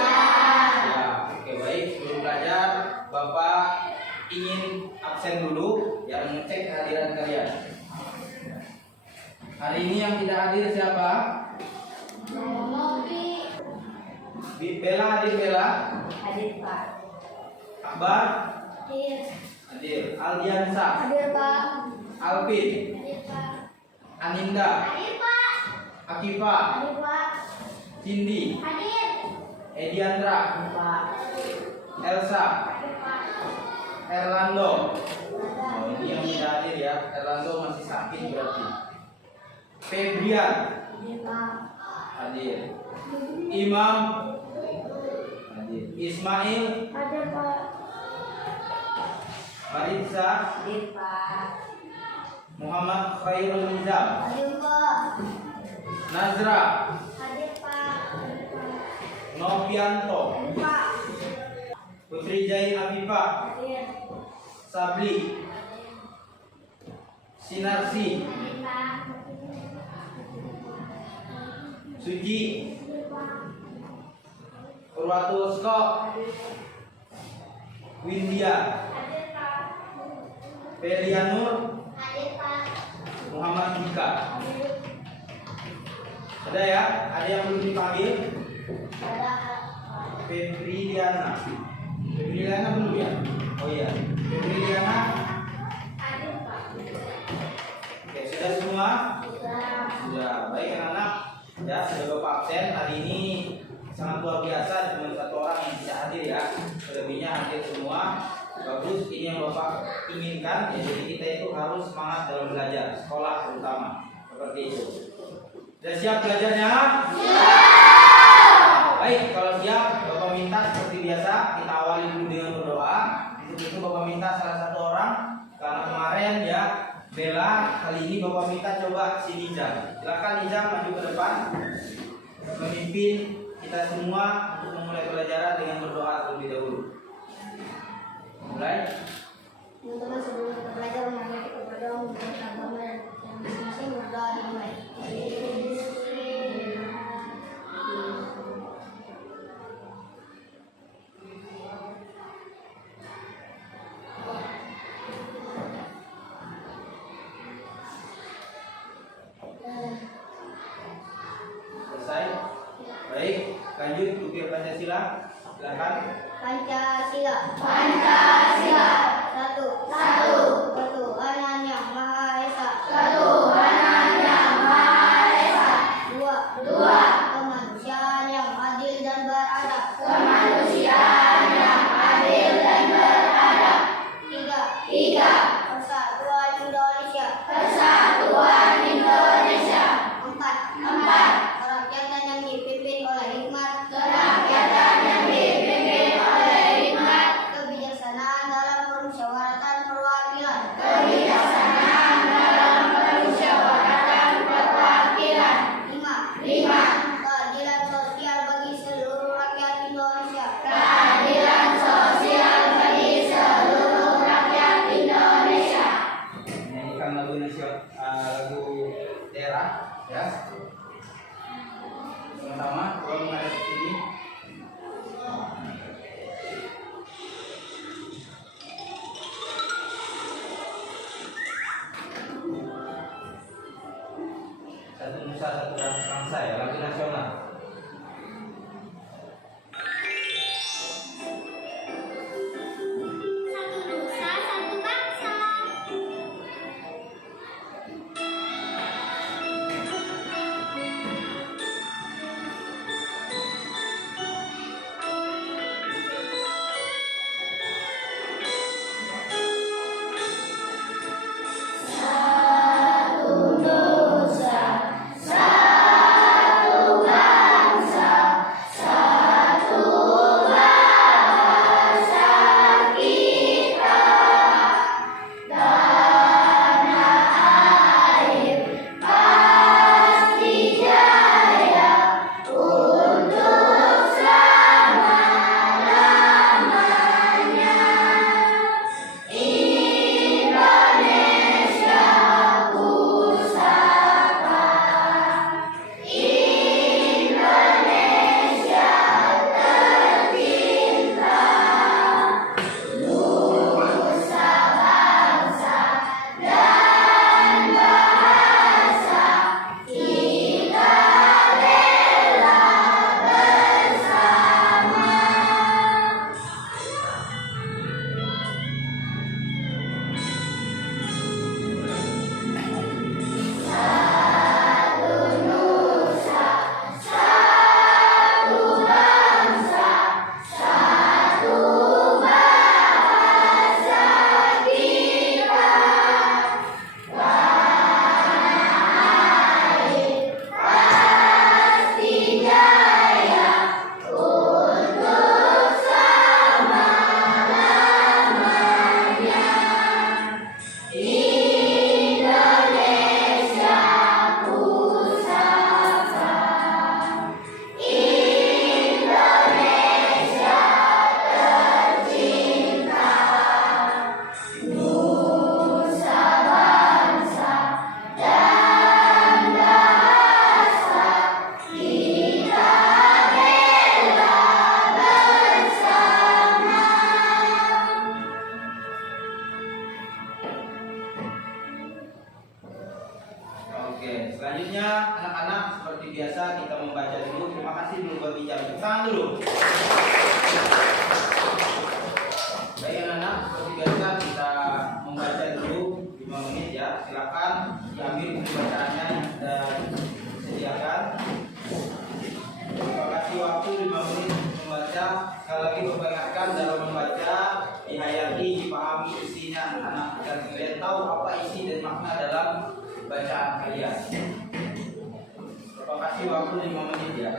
Ya, oke baik. Sebelum belajar, Bapak ingin absen dulu yang ngecek kehadiran kalian. Hari ini yang tidak hadir siapa? Bella hadir Bella? Hadir Pak. Akbar? Hadir. Hadir. Aldiansa? Hadir Pak. Alvin? Hadir Pak. Aninda? Hadir Pak. Akifa? Hadir Pak. Cindy? Hadir. Ediandra? Hadir Pak. Elsa? Hadir Pak. Erlando? Oh, ini yang tidak hadir ya. Erlando masih sakit berarti. Febrian? Hadir Pak. Hadir. Imam? Hadir. Ismail? Hadir Pak. Maritza? Hadir Pak. Muhammad Khairul Nizam? Hadir Pak. Nazra? Hadir Pak. Novianto? Hadir Pak. Putri Jain Afifah? Hadir. Sabli? Sinarsi? Hadir Pak. Suji? Purwatosko? Windia? Hadir Pak. Pelianur? Hadir Pak. Muhammad Dika? Hadir. Ada ya? Ada yang belum dipanggil? Ada. Febriliana? Febriliana belum ya? Oh iya. Febriliana? Hadir Pak. Oke, sudah semua? Sudah. Sudah. Baik anak-anak. Ya, sudah Bapak absen. Hari ini sangat luar biasa. Cuma satu orang yang tidak hadir ya. Selebihnya hadir semua. Bagus. Ini yang Bapak inginkan. Ya, jadi kita itu harus semangat dalam belajar. Sekolah terutama. Seperti itu. Sudah siap belajarnya? Baik, kalau siap, Bapak minta seperti biasa kita awali dulu dengan berdoa. Itu Bapak minta salah satu orang karena kemarin ya Bella, kali ini Bapak minta coba si Nizam. Silakan Nizam maju ke depan, memimpin kita semua untuk memulai pelajaran dengan berdoa terlebih dahulu. Mulai. Teman-teman, sebelum kita belajar, mari kita berdoa untuk agama dan masing-masing berdoa dimulai. Selesai. Baik, lanjut ukir Pancasila. Silakan. Pancasila. Pancasila. Satu. Satu. Ketuhanan yang Maha Esa. Ketuhanan yang Maha Esa. Dua. Dua. Kemanusiaan yang adil dan beradab. Kemanusiaan yang adil dan beradab. Tiga. Tiga. Persatuan Indonesia. Persatuan Indonesia. Empat. Empat. Kerakyatan yang dipimpin oleh hikmat. Kerakyatan yang dipimpin oleh hikmat. Kebijaksanaan dalam permusyawaratan perwakilan. Kebijaksanaan dalam permusyawaratan dulu. Baik anak-anak, seperti biasa kita membaca dulu 5 menit ya. Silakan diambil buku bacaannya yang sudah disediakan. Terima kasih waktu 5 menit membaca. Sekali lagi Bapak ingatkan dalam membaca dihayati, dipahami isinya anak-anak dan kalian tahu apa isi dan makna dalam bacaan kalian. Terima kasih waktu 5 menit ya.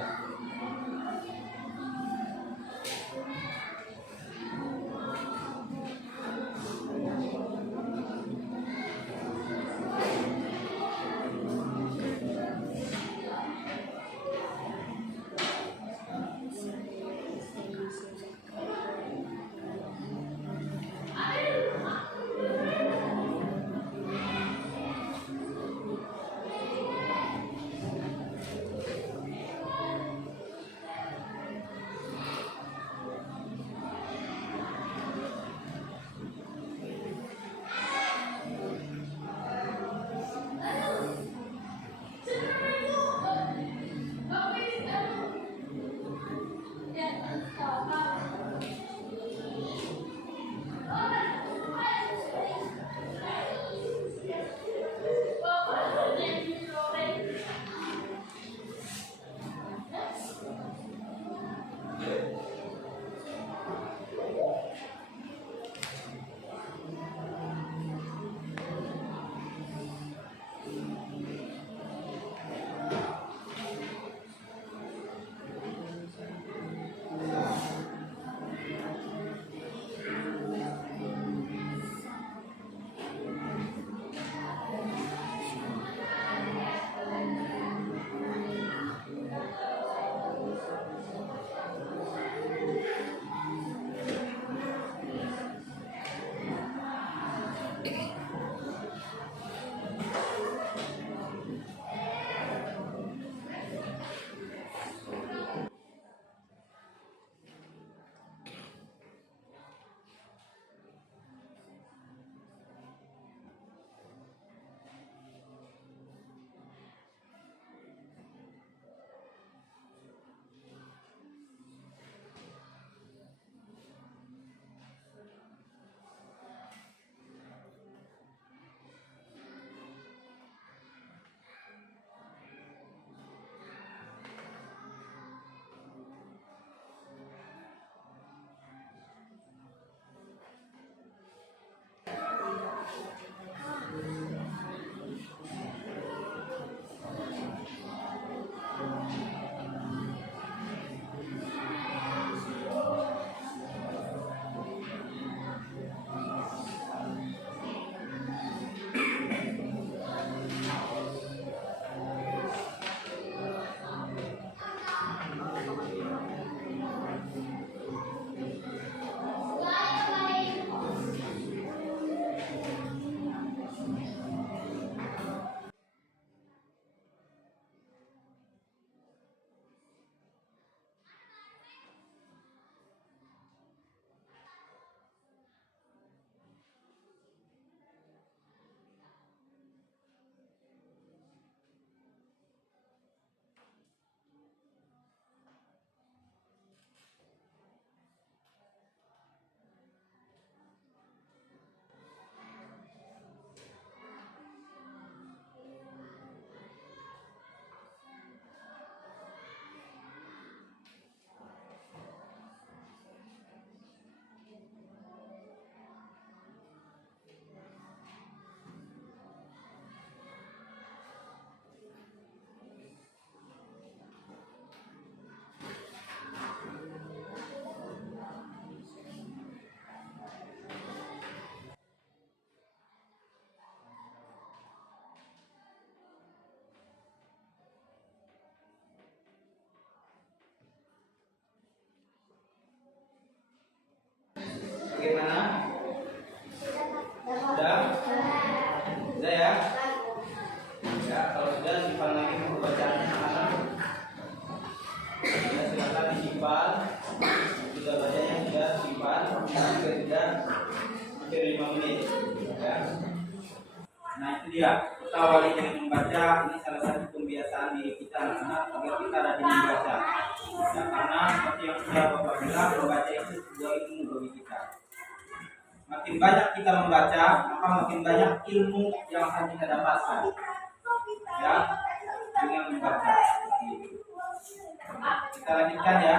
Bagaimana? Sudah? Sudah ya? Ya, kalau sudah simpan lagi buku bacaannya anak. Ya, silakan disimpan. Sudah bacanya sudah simpan. Juga sudah hampir 5 menit. Ya. Nah itu dia. Kita awali dengan membaca. Ini salah satu pembiasaan diri kita anak-anak agar kita rajin membaca. Ya, karena seperti yang sudah Bapak bilang, membaca itu sebuah ilmu bagi kita. Makin banyak kita membaca, maka makin banyak ilmu yang akan kita dapatkan. Ya, dengan membaca. Kita lanjutkan ya.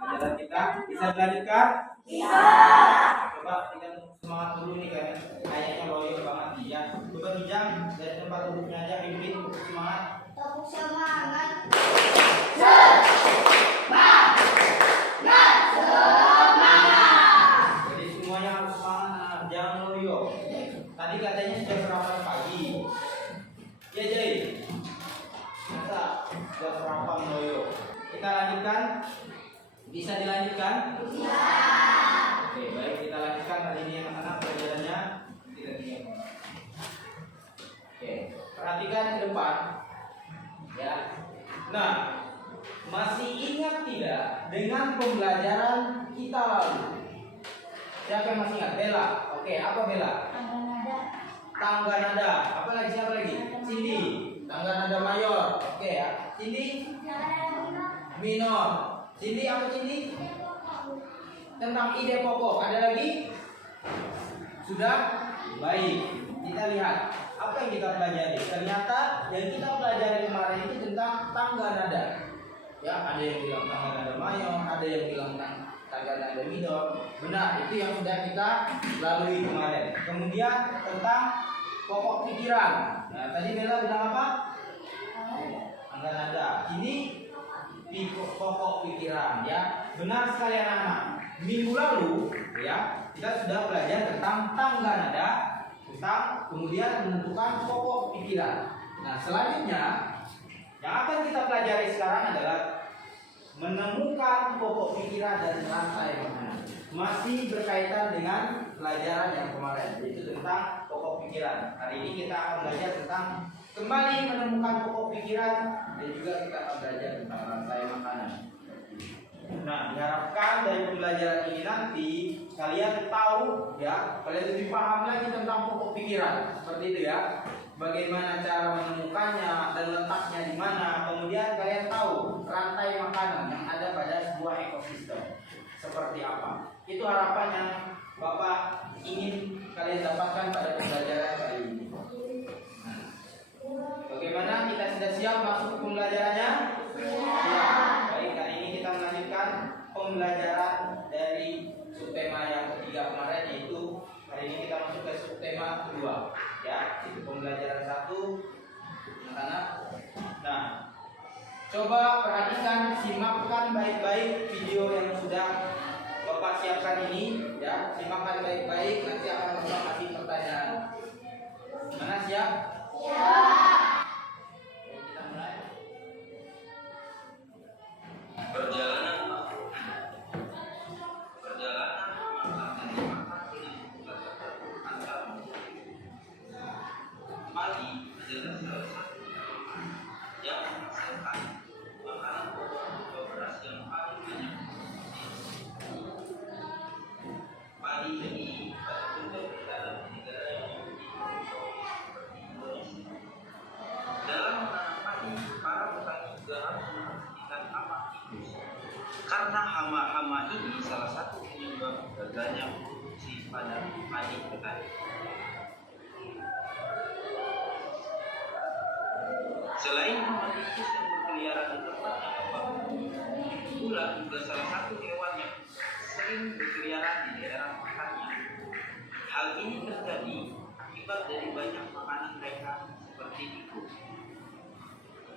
Pelajaran kita bisa dilanjutkan? Bisa. Coba kita semangat dulu nih kan. Kayaknya loyo banget nih ya. Coba Kijang dari tempat duduknya aja pimpin semangat. Tepuk semangat. Jadi semuanya harus semangat, jangan loyo. Tadi katanya sudah sarapan pagi. Ya Jai. Masa sudah sarapan loyo. Kita lanjutkan. Bisa dilanjutkan? Bisa. Oke, baik kita lanjutkan hari ini anak-anak pelajarannya. Kita tinggal. Oke, perhatikan ke depan. Ya. Nah, masih ingat tidak dengan pembelajaran kita lalu? Siapa yang masih ingat? Bella. Oke, apa Bella? Tangga nada. Apa lagi? Siapa lagi? Cindy. Tangga nada mayor. Oke ya. Cindy? Minor. Cindy apa Cindy? Tentang ide pokok. Ada lagi? Sudah? Baik. Kita lihat apa yang kita pelajari. Ternyata yang kita pelajari kemarin itu tentang tangga nada. Ya, ada yang bilang tangga nada mayor, ada yang bilang tangga nada minor. Benar, itu yang sudah kita lalui kemarin. Kemudian tentang pokok pikiran. Nah, tadi Bella bilang apa? Tangga nada. Ini di pokok pikiran ya. Benar sekali anak-anak. Minggu lalu ya, kita sudah belajar tentang tangga nada, tentang kemudian menentukan pokok pikiran. Nah, selanjutnya yang akan kita pelajari sekarang adalah menemukan pokok pikiran dan rantai makna. Masih berkaitan dengan pelajaran yang kemarin, yaitu tentang pokok pikiran. Hari ini kita akan belajar tentang kembali menemukan pokok pikiran dan juga kita akan belajar tentang rantai makanan. Nah, diharapkan dari pembelajaran ini nanti kalian tahu ya, kalian lebih paham lagi tentang pokok pikiran. Seperti itu ya. Bagaimana cara menemukannya dan letaknya di mana. Kemudian kalian tahu rantai makanan yang ada pada sebuah ekosistem seperti apa. Itu harapan yang Bapak ingin kalian dapatkan pada pembelajaran kali ini. Bagaimana, kita sudah siap masuk ke pembelajarannya? Ya. Baik, kali ini kita melanjutkan pembelajaran dari subtema yang ketiga kemarin, yaitu hari ini kita masuk ke subtema kedua. Ya, itu pembelajaran 1 anak-anak. Nah, coba perhatikan, simakkan baik-baik video yang sudah Bapak siapkan ini ya. Simakkan baik-baik, nanti akan Bapak kasih pertanyaan. Mana siap? Siap. Kita mulai. Perjalanan padi adalah salah satu yang menghasilkan makanan pokok beras yang paling banyak. Padi ini pada bentuk dalam negara yang seperti Indonesia. Dalam menanam padi, para petani juga harus memperhatikan hama tikus. Karena hama-hama ini salah satu penyebab gagalnya produksi pada padi petani. Selain hama tikus yang berkeliaran di tempat yang lembab, ular juga salah satu hewan yang sering berkeliaran di daerah makannya. Hal ini terjadi akibat dari banyak makanan mereka seperti tikus.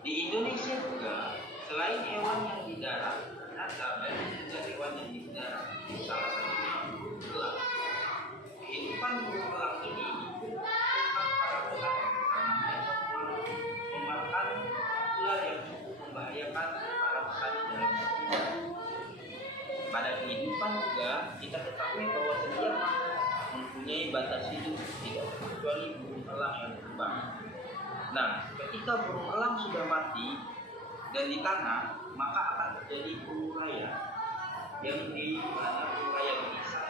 Di Indonesia juga, selain hewan yang di darat, ternyata banyak juga hewan yang di darat. Salah satunya burung elang. Kehidupan burung elang ini tentang para petani karena mereka memakan ular yang cukup membahayakan para petani dalam pertumbuhan. Pada kehidupan juga kita ketahui bahwa setiap makhluk mempunyai batas hidup, tidak kecuali burung elang yang terbang. Nah, ketika burung elang sudah mati dan di tanah, maka akan terjadi penguraian yang di mana penguraian bisa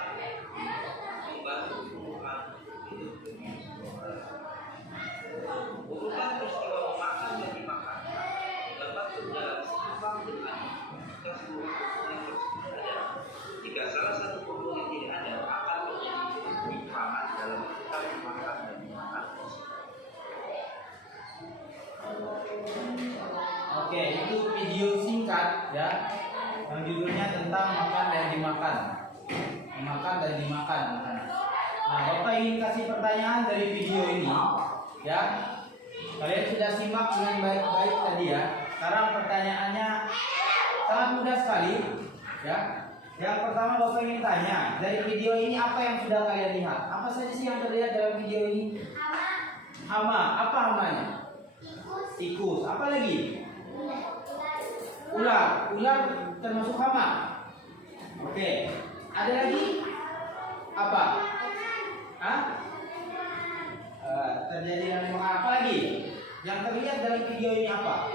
membantu tumbuhan hidup dengan sebuah. Urutan peristiwa memakan dan dimakan dapat berjalan seimbang dengan jika seluruh memakan. Memakan dan dimakan makanan. Nah, Bapak ingin kasih pertanyaan dari video ini, ya. Kalian sudah simak dengan baik-baik tadi ya. Sekarang pertanyaannya sangat mudah sekali, ya. Yang pertama Bapak ingin tanya, dari video ini apa yang sudah kalian lihat? Apa saja sih yang terlihat dalam video ini? Hama. Apa hamanya? Tikus. Apa lagi? Ular. Ular termasuk hama. Oke. Ada lagi? Apa? Hah? Terjadi yang apa lagi? Yang terlihat dari video ini apa?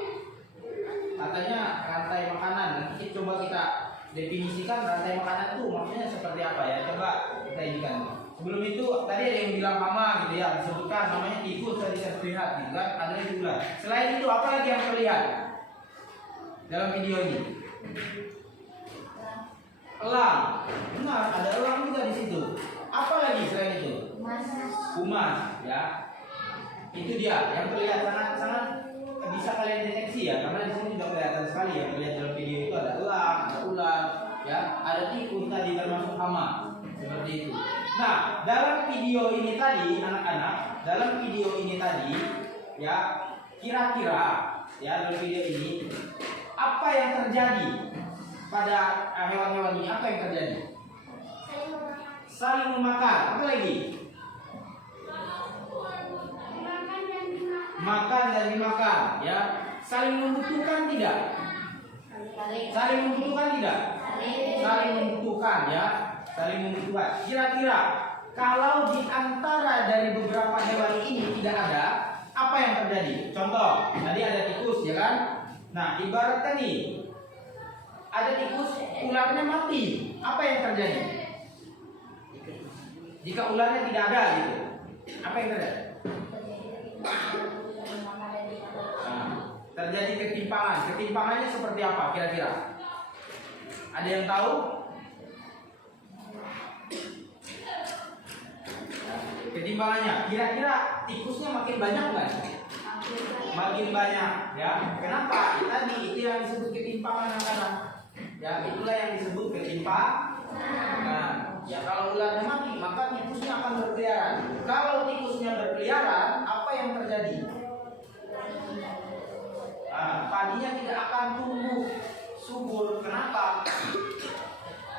Katanya rantai makanan. Nanti coba kita definisikan rantai makanan itu maksudnya seperti apa ya? Coba kita inikan. Sebelum itu tadi ada yang bilang hama gitu ya, disebutkan namanya tikus tadi saya lihat gitu kan, ada yang ular. Selain itu apa lagi yang terlihat dalam video ini? Elang. Benar, ada elang juga di situ. Apa lagi selain itu? Kumas, ya. Itu dia yang terlihat sangat bisa kalian deteksi ya, karena di sini sudah kelihatan sekali ya. Terlihat dalam video itu ada elang, ada ular, ya, ada tikus tadi termasuk hama. Seperti itu. Nah, dalam video ini tadi anak-anak, dalam video ini tadi ya, kira-kira ya dalam video ini apa yang terjadi pada hewan-hewan ini? Apa yang terjadi? Saling memakan. Apa lagi? Makan dan dimakan, ya. Saling membutuhkan tidak? Saling membutuhkan tidak? Saling membutuhkan, ya. Saling membutuhkan. Kira-kira kalau di antara dari beberapa hewan ini tidak ada, apa yang terjadi? Contoh, tadi ada tikus, ya kan? Nah, ibaratkan nih, ada tikus, ularnya mati. Apa yang terjadi? Jika ularnya tidak ada, gitu, apa yang terjadi? Nah, terjadi ketimpangan. Ketimpangannya seperti apa kira-kira? Ada yang tahu? Ketimpangannya, kira-kira tikusnya makin banyak nggak? Makin banyak, ya. Kenapa? Tadi itu yang disebut ketimpangan anak-anak. Ya, itulah yang disebut ketimpangan. Nah, ya kalau ularnya mati, maka tikusnya akan berkeliaran. Kalau tikusnya berkeliaran, apa yang terjadi? Nah, padinya tidak akan tumbuh subur. Kenapa?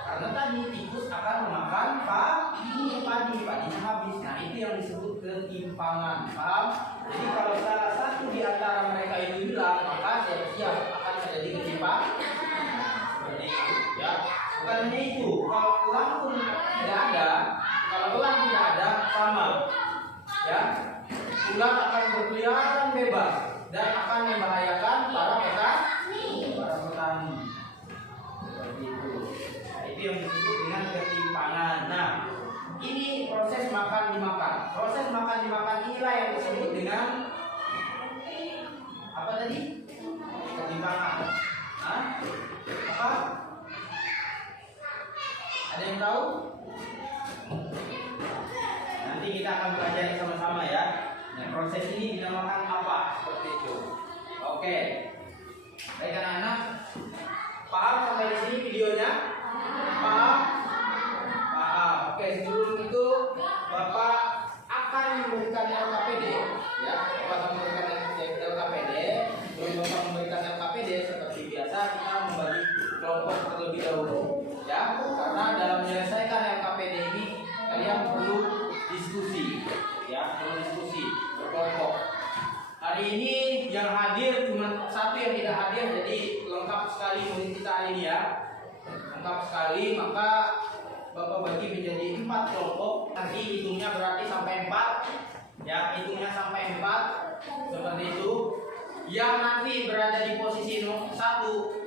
Karena tadi tikus akan memakan padinya habis. Nah, itu yang disebut ketimpangan. Paham? Jadi kalau salah satu di antara mereka itu hilang, maka siap-siap akan terjadi ketimpangan. Seperti itu, ya. Bukan hanya itu, kalau elang pun tidak ada, sama, ya. Ular akan berkeliaran bebas dan akan membahayakan para petani. Seperti itu. Nah, itu yang disebut dengan ketimpangan. Nah, ini proses makan dimakan. Proses makan dimakan inilah yang disebut dengan apa tadi? Ketimpangan. Hah? Apa? Ada yang tahu? Nanti kita akan pelajari sama-sama ya. Nah, proses ini dinamakan apa? Seperti itu. Oke. Baik anak-anak, paham sampai di sini videonya? Paham? Paham. Oke, sebelum itu Bapak akan memberikan LKPD, ya. Bapak akan memberikan LKPD. Sebelum Bapak memberikan LKPD, seperti biasa kita membagi kelompok terlebih dahulu, ya. Karena dalam menyelesaikan LKPD ini kalian perlu diskusi, ya, perlu diskusi berkelompok. Hari ini yang hadir cuma satu yang tidak hadir, jadi lengkap sekali murid kita hari ini ya. Lengkap sekali, maka Bapak bagi menjadi 4 kelompok. Nanti hitungnya berarti sampai 4, ya, hitungnya sampai 4 seperti itu. Yang nanti berada di posisi 1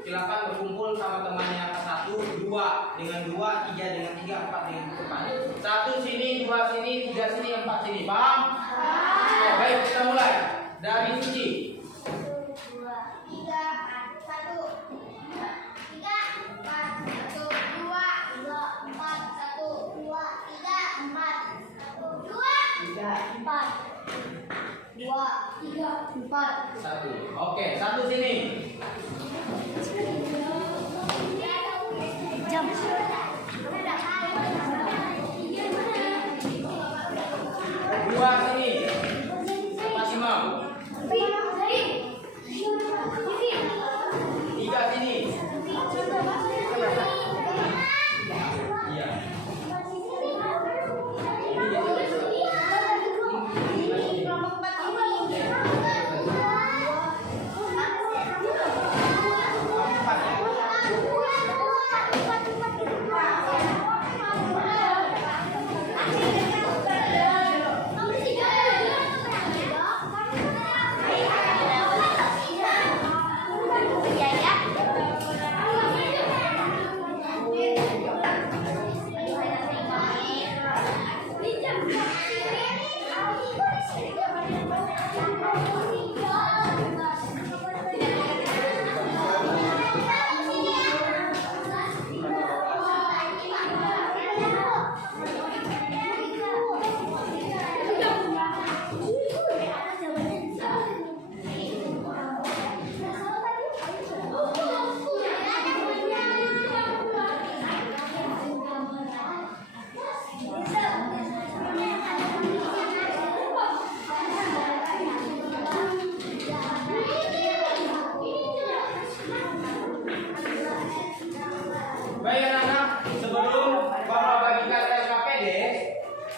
silakan berkumpul sama temannya ke 1, 2 dengan 2, 3 dengan 3, 4 dengan 4. 1 sini, 2 sini, 3 sini, 4 sini. Paham? Oke, baik, kita mulai dari Suci. 2, 3, 1, 3, 4, 1, 2, 4, 1, 2, 3, 4, 1, 2, 4, 2, 3, 4. 1. Oke, 1 sini. Jam.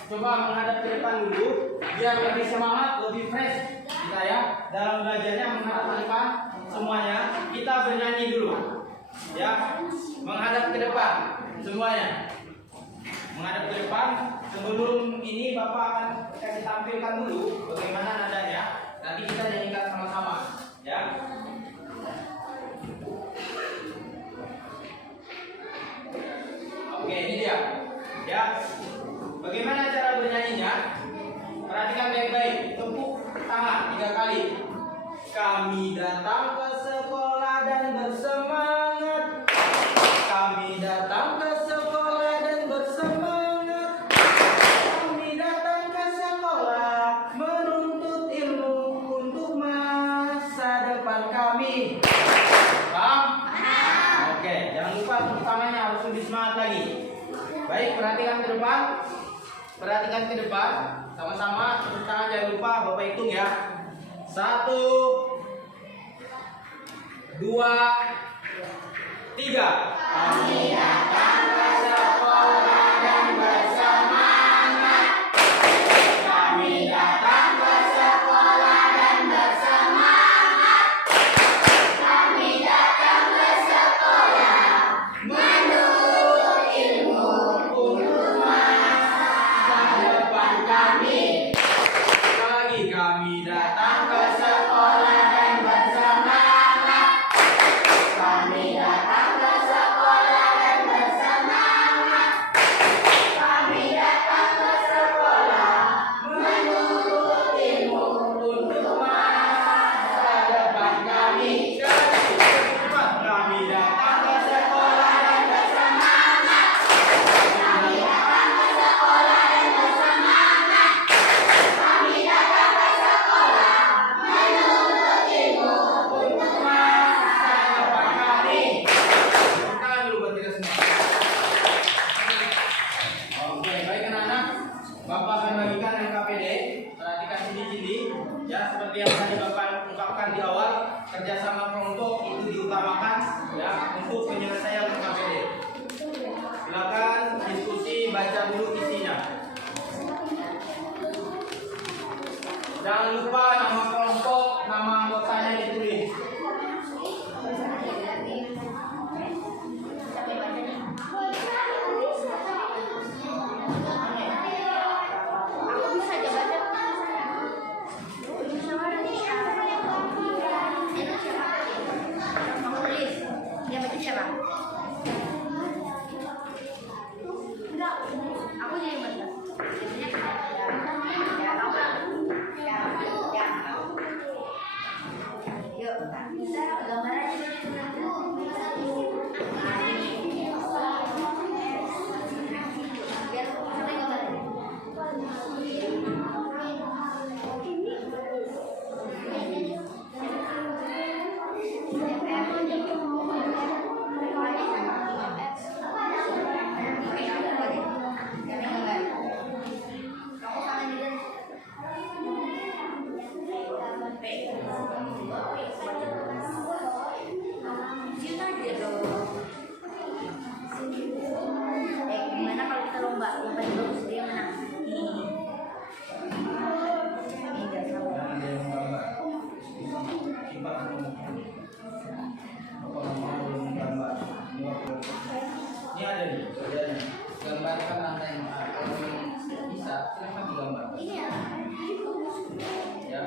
coba menghadap ke depan dulu biar lebih semangat, lebih fresh kita ya. Dalam belajarnya menghadap ke depan semuanya. Kita bernyanyi dulu. Ya, menghadap ke depan semuanya. Menghadap ke depan. Sebelum ini Bapak akan kasih tampilkan dulu bagaimana nadanya. Nanti kita nyanyikan sama-sama, ya. Oke, ini dia. Ya. Bagaimana cara bernyanyinya? Perhatikan baik-baik. Tepuk tangan 3 kali. Kami datang ke sekolah dan bersemangat. Kami datang ke sekolah dan bersemangat. Kami datang ke sekolah menuntut ilmu untuk masa depan kami. Paham? Oke, jangan lupa tepuk tangannya harus lebih semangat lagi. Baik, perhatikan ke depan. Perhatikan ke depan. Sama-sama tepuk tangan, jangan lupa Bapak hitung ya. 1, 2, 3. Kami datang ke sekolah dan bersemangat. Kami datang ke sekolah dan bersemangat. Kami datang ke sekolah menuntut ilmu untuk masa depan kami. Lagi kami datang ke sekolah dan bersemangat. Kami datang ke sekolah dan bersemangat. Kami datang ke sekolah menuntut ilmu untuk masa depan kami. Cepat, kami datang ke sekolah dan bersemangat. Kami datang ke sekolah dan bersemangat. Kami datang ke sekolah menuntut ilmu untuk masa depan kami. Tangan dulu buat kita semua. Oke, baik anak-anak. Bapak akan bagikan LKPD. Perhatikan ciri-ciri. Ya, seperti yang tadi Bapak ungkapkan di awal, kerjasama kelompok itu diutamakan ya untuk penyelesaian LKPD. Silakan diskusi, baca dulu isinya. Jangan lupa nama kelompok, nama anggotanya ditulis. Aku bisa aja baca. Kamu tulis. Dia baca siapa? Enggak. Aku jadi baca. Ya, tahu kan? Ya. Yuk, bisa gambar aja dulu. Biar sampai gambar. Gimana kalau kita lomba yang paling bagus dia yang menang? Jangan ada yang gambar. Sifat kelompok. Bapak mau gambar. Ini ada nih, kerjanya. Gambarkan lantai 4. Kalau bisa, silakan digambar. Ini ya. Ya.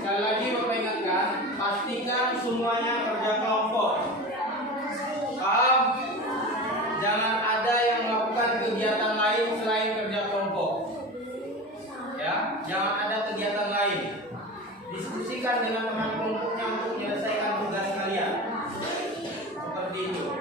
Sekali lagi Bapak ingatkan, pastikan semuanya kerja kelompok. Paham? Jangan ada yang melakukan kegiatan lain selain kerja kelompok. Ya, jangan ada kegiatan lain. Diskusikan dengan teman kelompoknya untuk menyelesaikan tugas kalian. Seperti itu.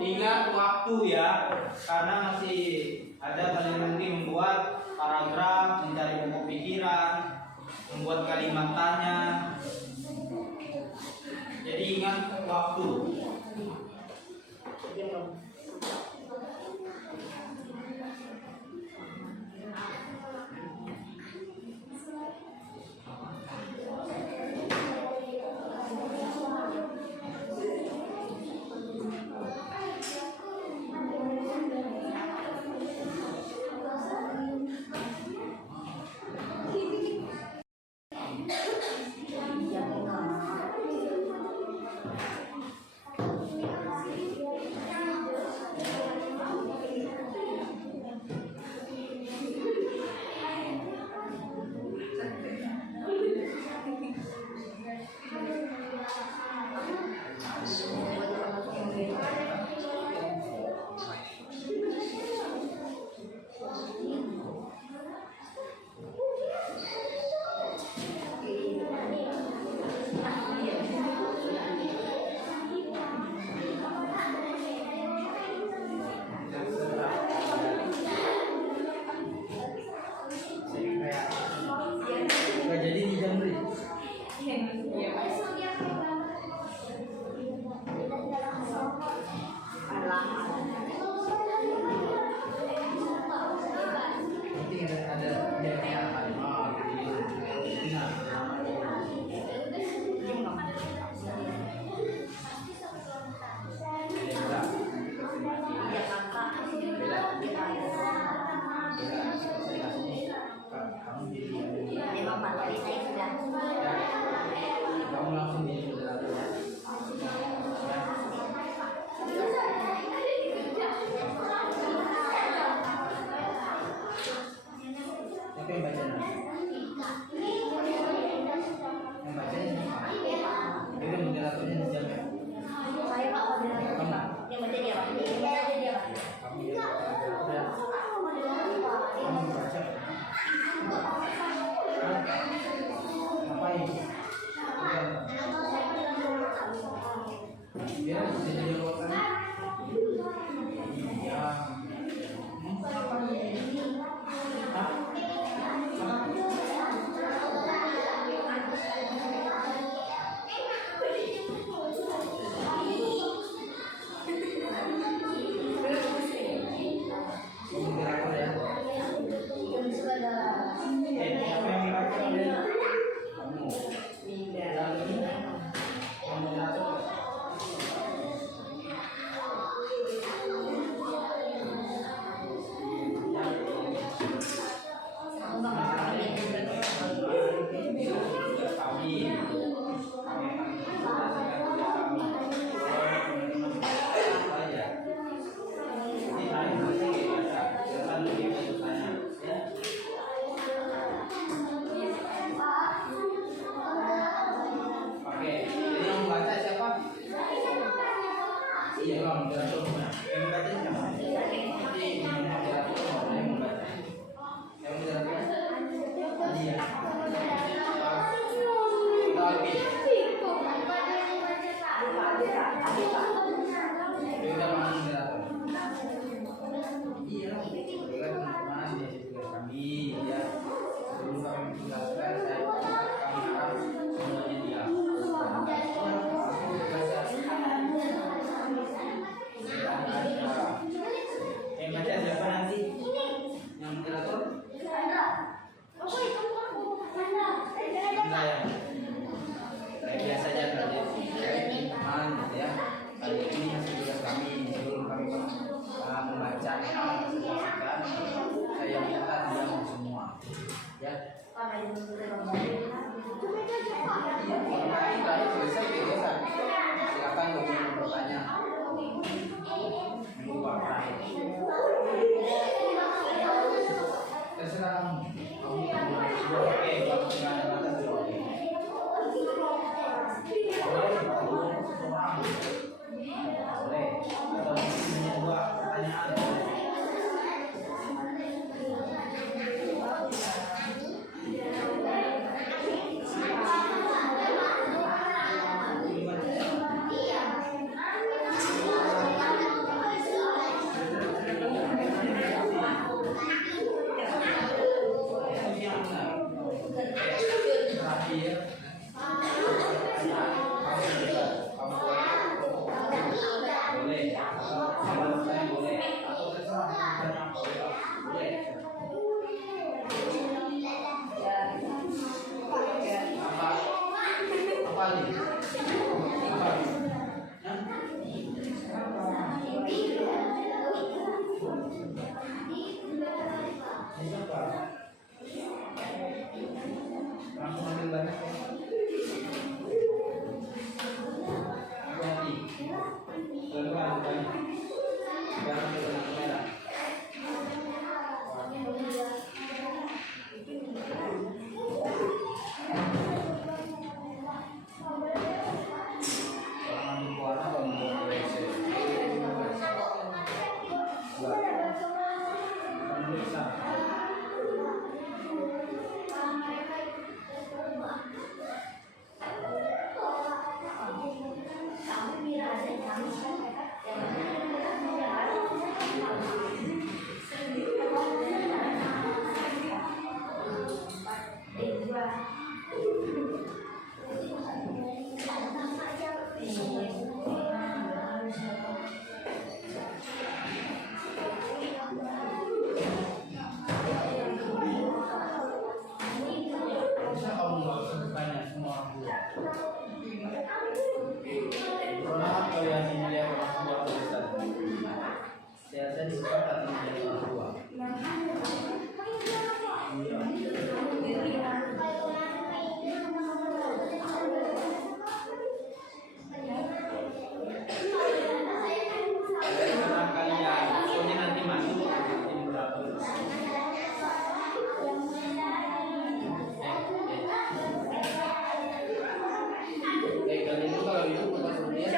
Ingat waktu ya, karena masih ada kalian nanti membuat paragraf, mencari pokok pikiran, membuat kalimat tanya. Jadi ingat waktu. Nggak jadi di Jamri. Nanti ada kamu langsung jadi moderator ya. Siapa yang baca nanti? Yang baca ini dia moderatornya di jam ya? Saya Pak moderator. Kamu? Yang baca dia Pak. Yang baca dia Pak. Kamu ya? Kamu baca? Ngapain? Dia bisa jadi lawan. Iya. Hah? Moderator ya. Siapa yang baca? Kamu. Yang moderator. Iya, Bang, moderatornya. Yang membaca siapa? Jadi yang moderator yang membaca. Yang moderator dia. Tapi dia udah mana moderator? Iya, dia kan teman-teman dia juga kami dia sebelum kami menjelaskan saya kami harus semuanya dia. Yang baca siapa nanti? Yang moderator? Enggak ya. Kayak biasa aja kali teman ya. Kali ini hasil tugas kami sebelum kami membaca menjelaskan saya minta diam semua ya. Iya, selesai biasa. Silakan Boleh. Atau mungkin hanya dua pertanyaan. Langsung ambil banyak ya. Hati-hati. Pelan-pelan banyak. Jangan sampai kena kamera. Orang ambil warna atau ambil WC? Bisa. Bisa kamu nggak usah bertanya semua orang tua. Pernah kalian melihat orang tua tulisan? Saya disepakati menjadi orang tua. Karena kalian, pokoknya nanti masuk ini berapa? Kalian itu kalau itu bukan dia.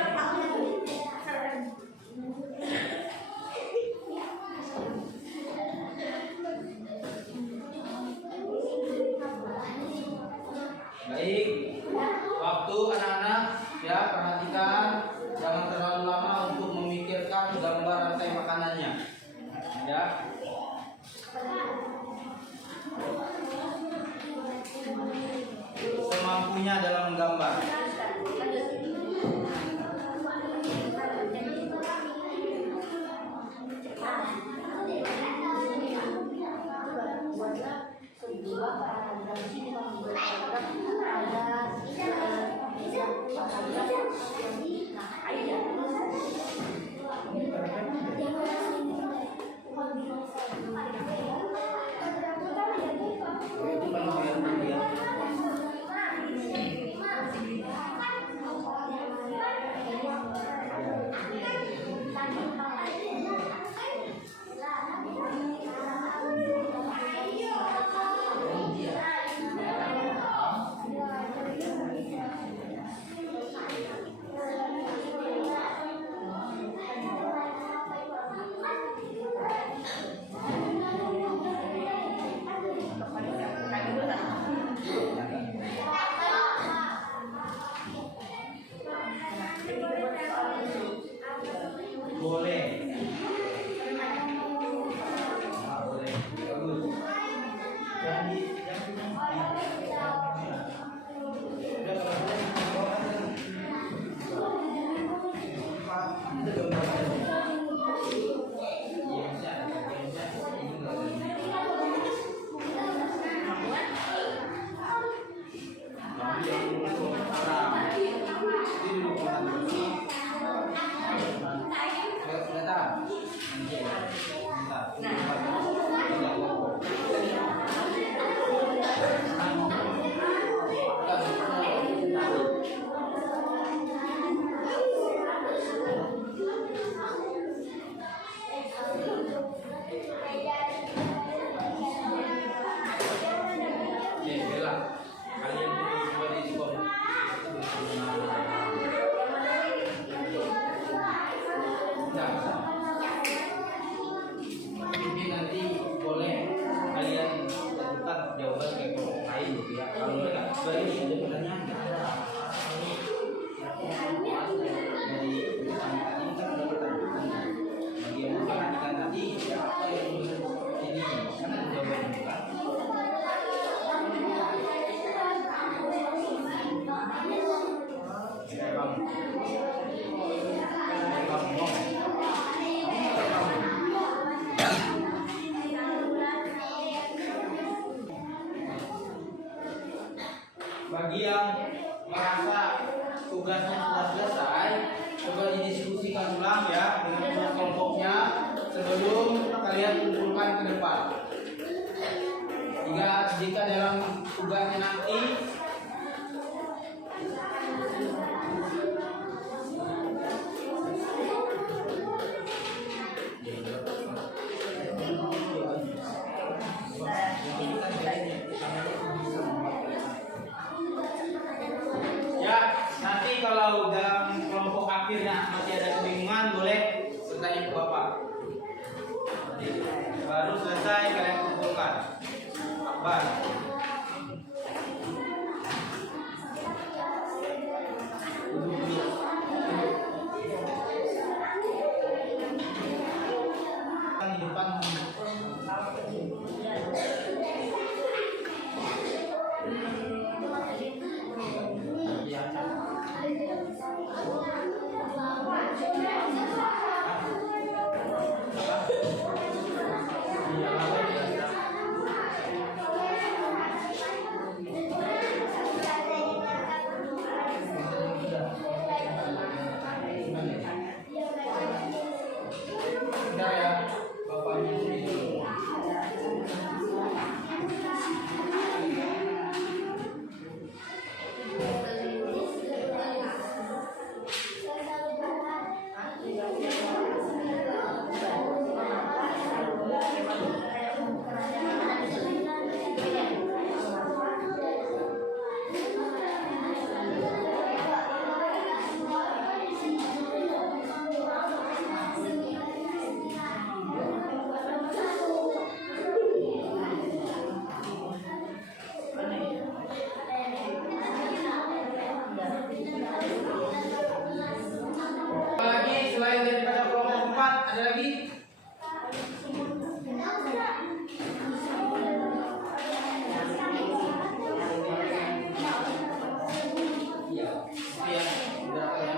tugasnya sudah selesai, coba didiskusikan ulang ya dengan kelompoknya sebelum kalian kumpulkan ke depan. Jika dalam tugasnya nanti ya, nanti kalau dalam kelompok akhirnya masih ada kebingungan boleh bertanya ke Bapak. Baru selesai kalian kumpulkan. Akbar. Di depan. Bentar ya, bapaknya dulu. Apa lagi selain daripada kelompok 4 ada lagi? Iya, iya, berapa ya?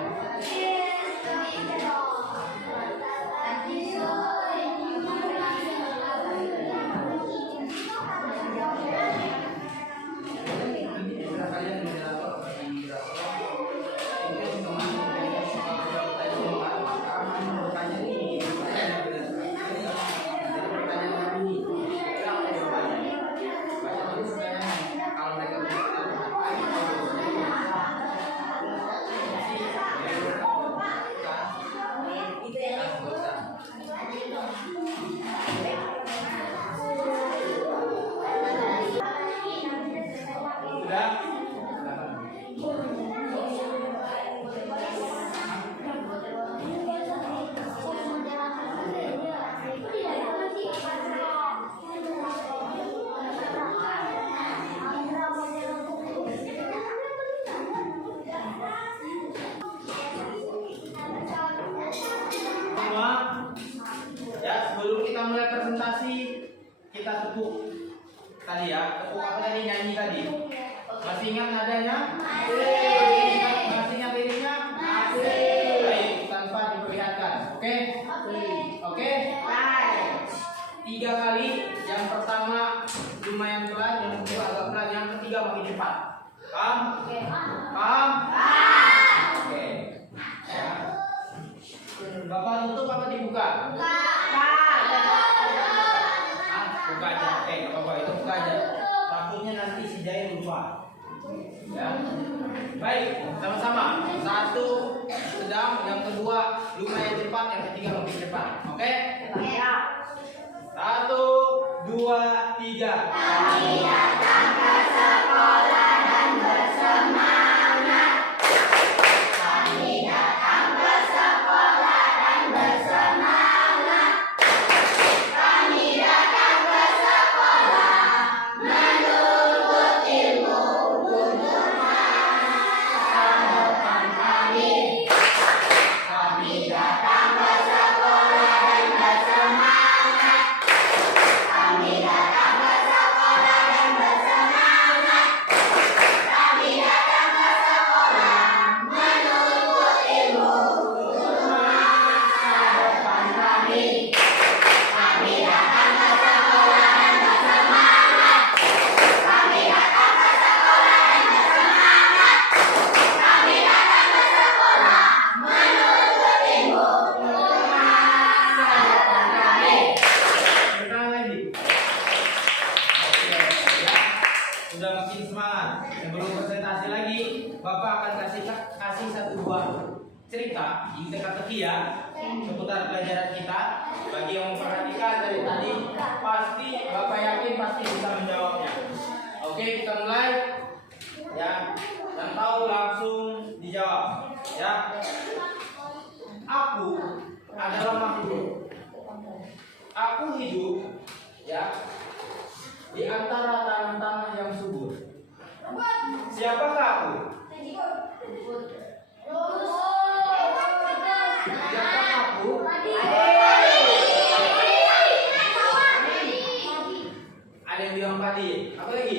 Semua ya, sebelum kita mulai presentasi kita tepuk tadi ya, tepuk apa tadi, nyanyi tadi. Masih ingat nadanya? Masih ingat liriknya? Baik, tanpa diperlihatkan. Oke? Oke? 3 kali. Yang pertama lumayan pelan, yang kedua agak pelan, yang ketiga makin cepat. Paham? Paham? Oke. Ya. Bapak tutup apa dibuka? Buka aja. Oke, Bapak itu buka aja. Takutnya nanti si Jaya lupa. Ya. Baik, sama-sama. 1 sedang, yang kedua lumayan cepat, yang ketiga lebih cepat. Oke? 1, 2, 3. Kami datang ke sekolah dan bersemangat. Kami datang ke sekolah dan bersemangat. Kami datang ke sekolah menuntut ilmu untuk masa depan kami. Kami datang ke sekolah dan bersemangat. Kami datang ke sekolah dan bersemangat. kasih satu buah cerita, ini teka-teki ya, seputar pelajaran kita. Bagi yang memperhatikan dari tadi, pasti Bapak yakin pasti bisa menjawabnya. Oke, kita mulai ya, dan tahu langsung dijawab ya. Aku adalah makhluk. Aku hidup ya di antara tanah-tanah yang subur. Siapakah aku? Siapakah aku? Ada yang bilang padi. Apa lagi?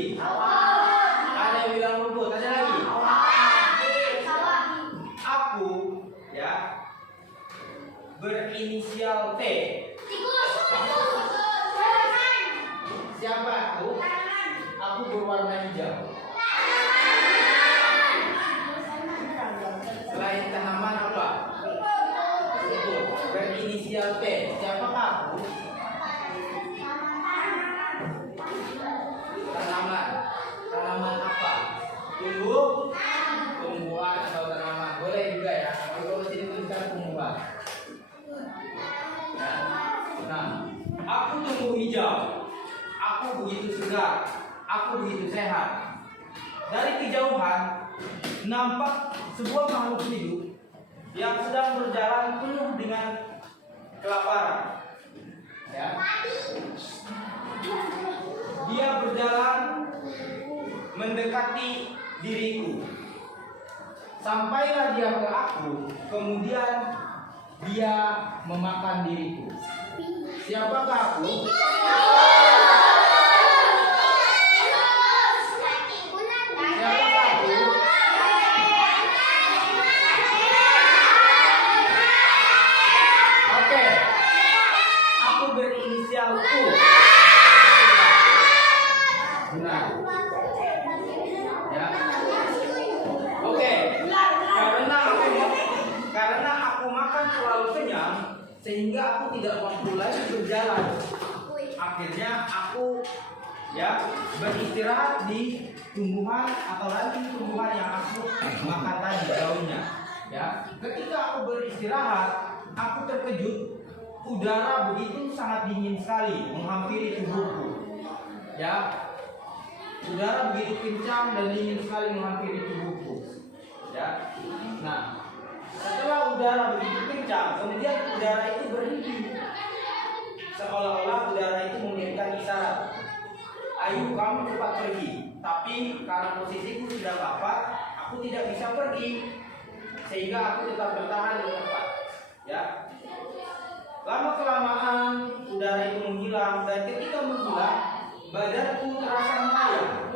Ada yang bilang rumput. Ada lagi? Aku ya berinisial T. Siapa aku? Aku berwarna hijau. Selain tanaman apa? Betul. Berinisial T. Siapakah aku? Tanaman. Tanaman apa? Tumbuhan atau tanaman. Boleh juga ya. Kalau sini tulisan tumbuhan. Nah, aku tumbuh hijau. Aku begitu segar. Aku begitu sehat. Dari kejauhan nampak sebuah makhluk hidup yang sedang berjalan penuh dengan kelaparan. Ya. Dia berjalan mendekati diriku. Sampailah dia ke aku, kemudian dia memakan diriku. Siapakah aku? Siapakah aku? Oke. Aku berinisial U. Benar. Ya. Oke. Karena aku makan terlalu kenyang sehingga aku tidak mampu lagi berjalan. Akhirnya aku ya beristirahat di tumbuhan atau ranting tumbuhan yang aku makan tadi daunnya. Ya, ketika aku beristirahat, aku terkejut udara begitu sangat dingin sekali menghampiri tubuhku. Ya, udara begitu kencang dan dingin sekali menghampiri tubuhku. Ya, nah setelah udara begitu kencang, kemudian udara itu berhenti. Seolah-olah udara itu memberikan isyarat, ayo kamu cepat pergi. Tapi karena posisiku sudah lapar, aku tidak bisa pergi, sehingga aku tetap bertahan di tempat. Ya, lama kelamaan udara itu menghilang, dan ketika menghilang, badanku terasa melayang.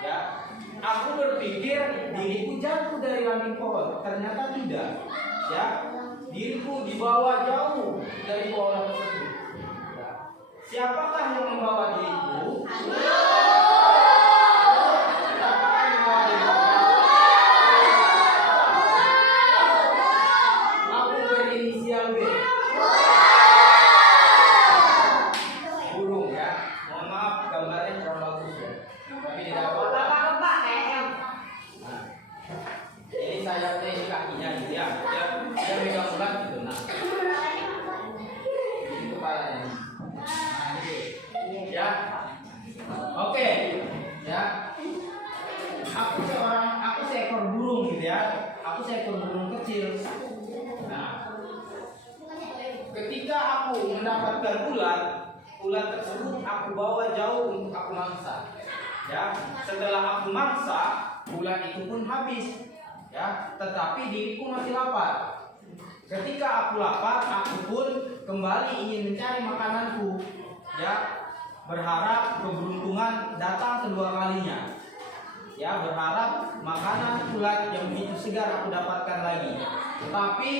Ya, aku berpikir diriku jatuh dari ranting pohon, ternyata tidak. Ya, diriku dibawa jauh dari pohon tersebut. Ya. Siapakah yang membawa diriku? Siapakah yang membawa diriku? Aku berinisial B. Burung ya. Mohon maaf gambarnya kurang bagus ya. Tapi tidak apa-apa. Ini sayapnya, ini kakinya gitu ya. Dia megang ulat gitu. Nah, ini kepalanya. Nah, ini ya. Oke, ya. Aku seekor burung gitu ya. Aku seekor burung kecil. Nah, ketika aku mendapatkan ulat tersebut aku bawa jauh untuk aku mangsa. Ya, setelah aku mangsa, ulat itu pun habis. Ya, tetapi diriku masih lapar. Ketika aku lapar, aku pun kembali ingin mencari makananku. Ya, berharap keberuntungan datang kedua kalinya. Ya, berharap makanan ulat yang begitu segar aku dapatkan lagi. Tetapi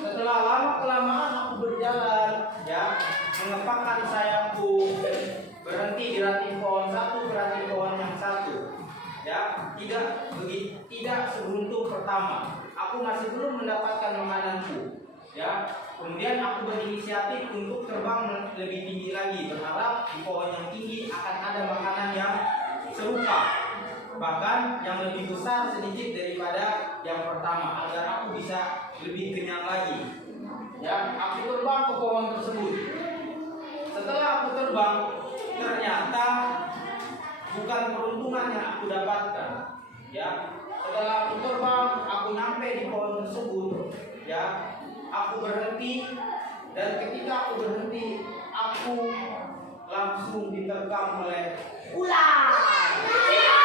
setelah lama kelamaan aku berjalan, ya, mengepakkan sayapku, berhenti di ranting pohon satu ke ranting pohon yang satu. Ya, tidak seberuntung pertama. Aku masih belum mendapatkan makananku. Ya, kemudian aku berinisiatif untuk terbang lebih tinggi lagi, berharap di pohon yang tinggi akan ada makanan yang serupa. bahkan yang lebih besar sedikit daripada yang pertama agar aku bisa lebih kenyang lagi. Ya, aku terbang ke pohon tersebut. Setelah aku terbang, ternyata bukan peruntungan yang aku dapatkan. Ya, setelah aku terbang, aku nyampe di pohon tersebut. Ya, aku berhenti, dan ketika aku berhenti, aku langsung diterkam oleh ular. Perhatikan,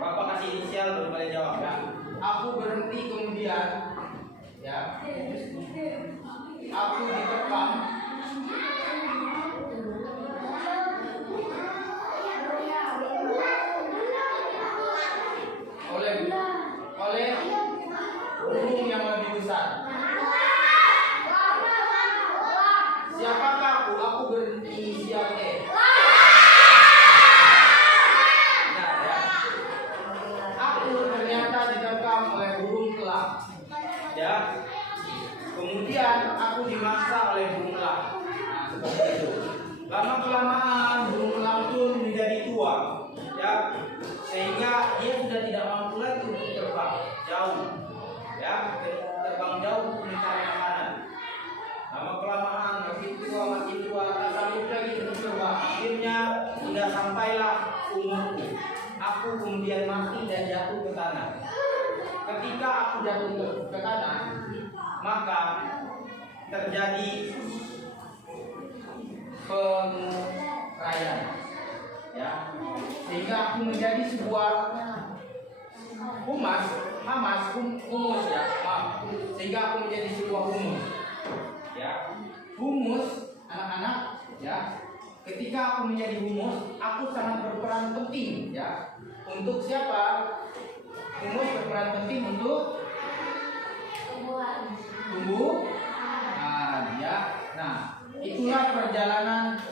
Bapak kasih inisial baru boleh jawab ya. Aku berhenti kemudian, ya, aku diterkam oleh burung yang lebih besar. Siapakah aku? Aku berinisial E. Nah, ya. Aku ternyata diterkam oleh burung elang. Ya. Kemudian aku dimaksa oleh burung elang. Nah, seperti itu. Lama kelamaan burung elang pun menjadi tua. Ya. Sehingga dia sudah tidak mampu lagi untuk terbang jauh. Ya, terbang jauh untuk mencari makanan. Lama kelamaan makin tua, tak sanggup lagi untuk terbang. Akhirnya sudah sampailah umurku. Aku kemudian mati dan jatuh ke tanah. Ketika aku jatuh ke tanah, maka terjadi penguraian. Ya, sehingga aku menjadi sebuah humus ya, sehingga aku menjadi sebuah humus. Ya, humus anak-anak, ya. Ketika aku menjadi humus, aku sangat berperan penting, ya. Untuk siapa? Humus berperan penting untuk tumbuhan, ya. Nah, itulah perjalanan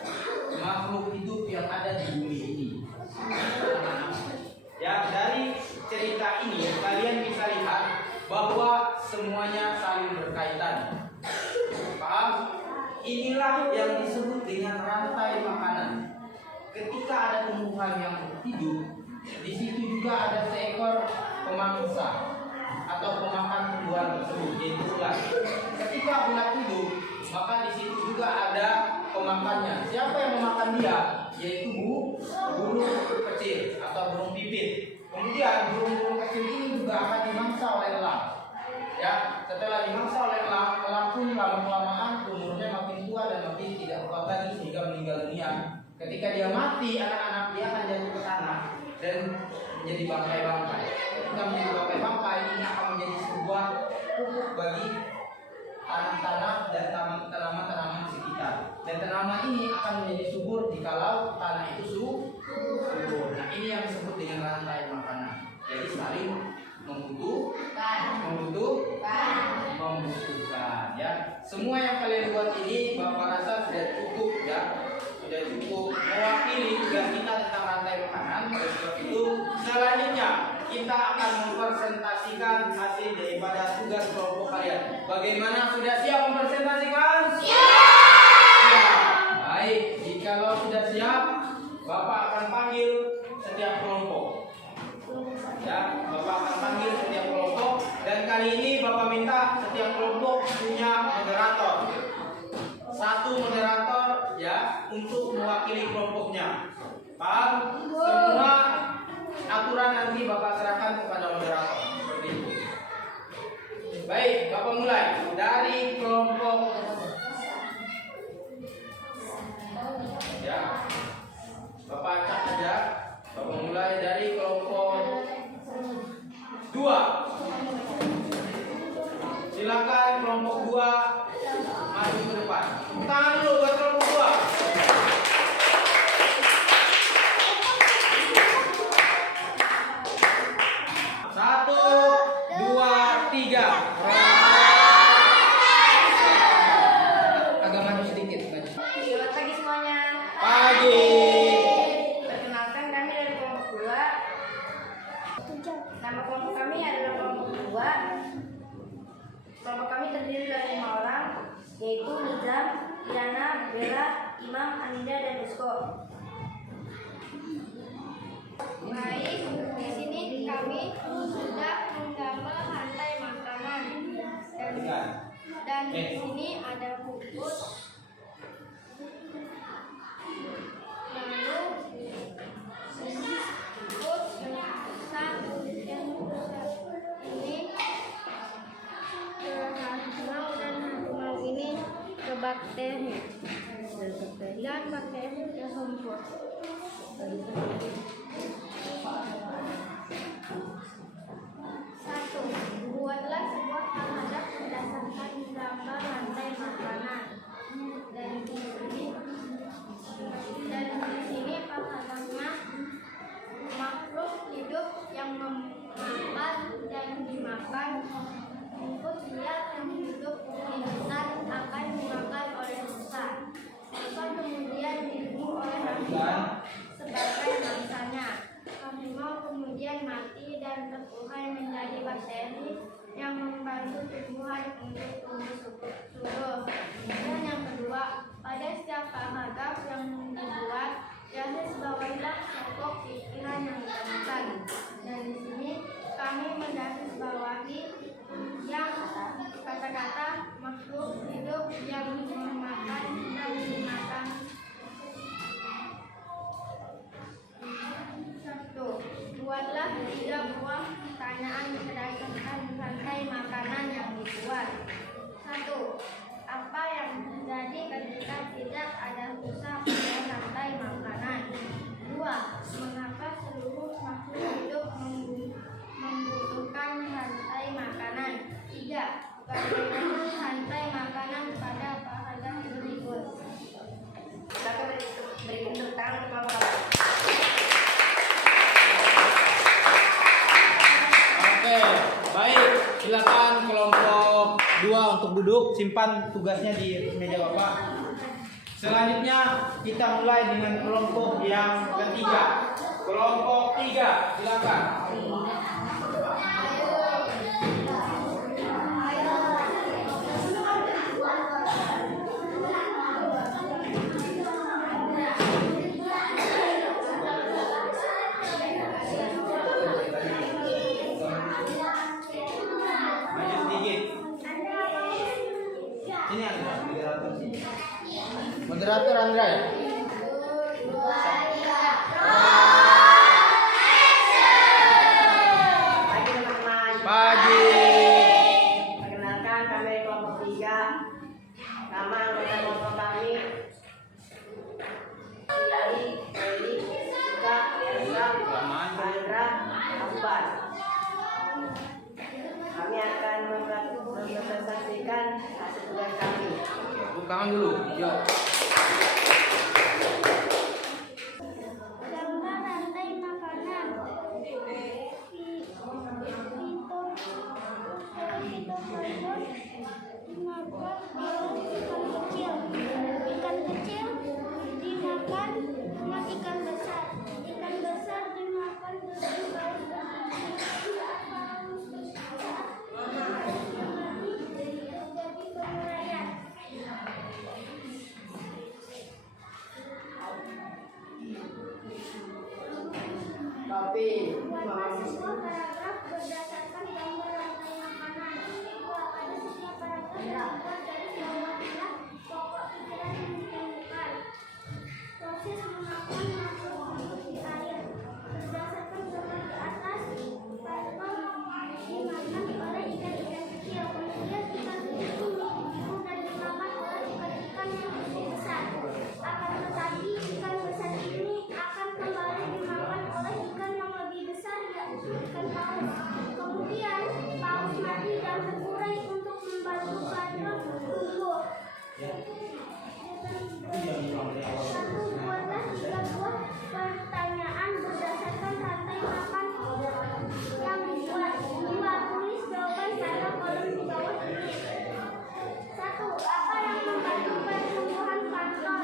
makhluk hidup yang ada di bumi ini. Ya, dari cerita ini kalian bisa lihat bahwa semuanya saling berkaitan. Paham? Inilah yang disebut dengan rantai makanan. Ketika ada tumbuhan yang hidup, di situ juga ada seekor pemangsa atau pemakan tumbuhan tersebut, yaitu ulat. Ketika ulat hidup, maka di situ juga ada pemakannya. Siapa yang memakan dia? Yaitu burung kecil atau burung pipit. Kemudian burung-burung kecil ini juga akan dimangsa oleh elang. Ya, setelah dimangsa oleh elang, elang pun lama-kelamaan umurnya makin tua dan makin tidak kuat lagi sehingga meninggal dunia. Ketika dia mati, anak-anak dia akan jatuh ke tanah dan menjadi bangkai-bangkai. Ketika menjadi bangkai-bangkai, ini akan menjadi sebuah pupuk bagi tanah-tanah dan tanaman-tanaman di sekitar. Dan tanaman ini akan menjadi subur jikalau tanah itu subur. Nah, ini yang disebut dengan rantai makanan. Jadi saling membutuhkan, ya. Semua yang kalian buat ini Bapak rasa sudah cukup, ya. Sudah cukup mewakili tugas kita tentang rantai makanan. Oleh sebab itu, selanjutnya kita akan mempresentasikan hasil daripada tugas kelompok kalian. Bagaimana, sudah siap mempresentasikan? Siap. Baik, jikalau sudah siap, Bapak akan panggil setiap kelompok. Ya, Bapak akan panggil setiap kelompok, dan kali ini Bapak minta setiap kelompok punya moderator. Satu moderator, ya, untuk mewakili kelompoknya. Paham? Semua aturan nanti Bapak serahkan kepada moderator. Seperti itu. Baik, Bapak mulai dari kelompok, ya. Bapak acak aja. Bapak mulai dari kelompok 2. Silakan kelompok 2 maju ke depan. Tangan dulu buat kelompok 2. Satu, dua, tiga. Baik, di sini kami sudah menggambar rantai makanan dan di sini ada bungkus. Lalu bungkus yang besar ini harimau dan harimau ini ke bakteri dan bakteri ke rumput. Satu, buatlah sebuah paragraf berdasarkan gambar rantai makanan. Dan di sini paragrafnya makhluk hidup yang memakan dan dimakan. Rumput liar yang hidup di hutan akan dimakan oleh rusa. Akan kemudian dibunuh oleh harimau sebagai mangsanya. Harimau kemudian mati dan terbuai menjadi bakteri yang membantu tumbuhan untuk tumbuh subur. Dan yang kedua, pada setiap paragraf yang dibuat, garis bawahilah pokok pikiran yang ditemukan. Dan di sini kami menggaris bawahi yang kata-kata makhluk hidup yang memakan dan dimakan. Satu, buatlah 3 buah pertanyaan berdasarkan rantai makanan yang dibuat. 1. Apa yang terjadi ketika tidak ada rusa pada rantai makanan? 2. Mengapa seluruh makhluk hidup membutuhkan rantai makanan? 3. Bagaimana rantai makanan pada paragraf berikut? Kita beri tepuk tangan untuk Bapak. Oke, baik. Silakan kelompok 2 untuk duduk. Simpan tugasnya di meja Bapak. Selanjutnya kita mulai dengan kelompok yang ketiga. Kelompok 3, silakan. Moderator Andra ya? Pagi teman-teman. Pagi. Perkenalkan kami kelompok 3. Nama anggota kelompok kami Ali, Eli, Sika, Elsa, Sandra, Akbar. Kami akan mempresentasikan hasil tugas kami. Tepuk tangan dulu. Yuk. Gambar rantai makanan. Ikan kecil dimakan sama ikan besar. Ikan besar dimakan Tapi buatlah sebuah paragraf berdasarkan gambar rantai makanan. Pada setiap paragraf terdapat garis bawahilah pokok pikiran yang ditemukan. Proses memakan makhluk hidup di air. Berdasarkan gambar di atas, patung dimakan oleh ikan-ikan kecil. Kemudian ikan kecil dibunuh dan dimakan oleh ikan-ikan yang lebih besar. Akan tetapi ikan besar ini akan kembali dimakan oleh ikan yang lebih besar, yaitu ikan paus. Kemudian paus mati dan terurai untuk membantu patung tumbuh. Satu, buatlah 3 buah pertanyaan berdasarkan rantai makan yang dibuat. 2. Tulis jawaban pada kolom di bawah ini. 1. Apa yang membantu pertumbuhan plankton?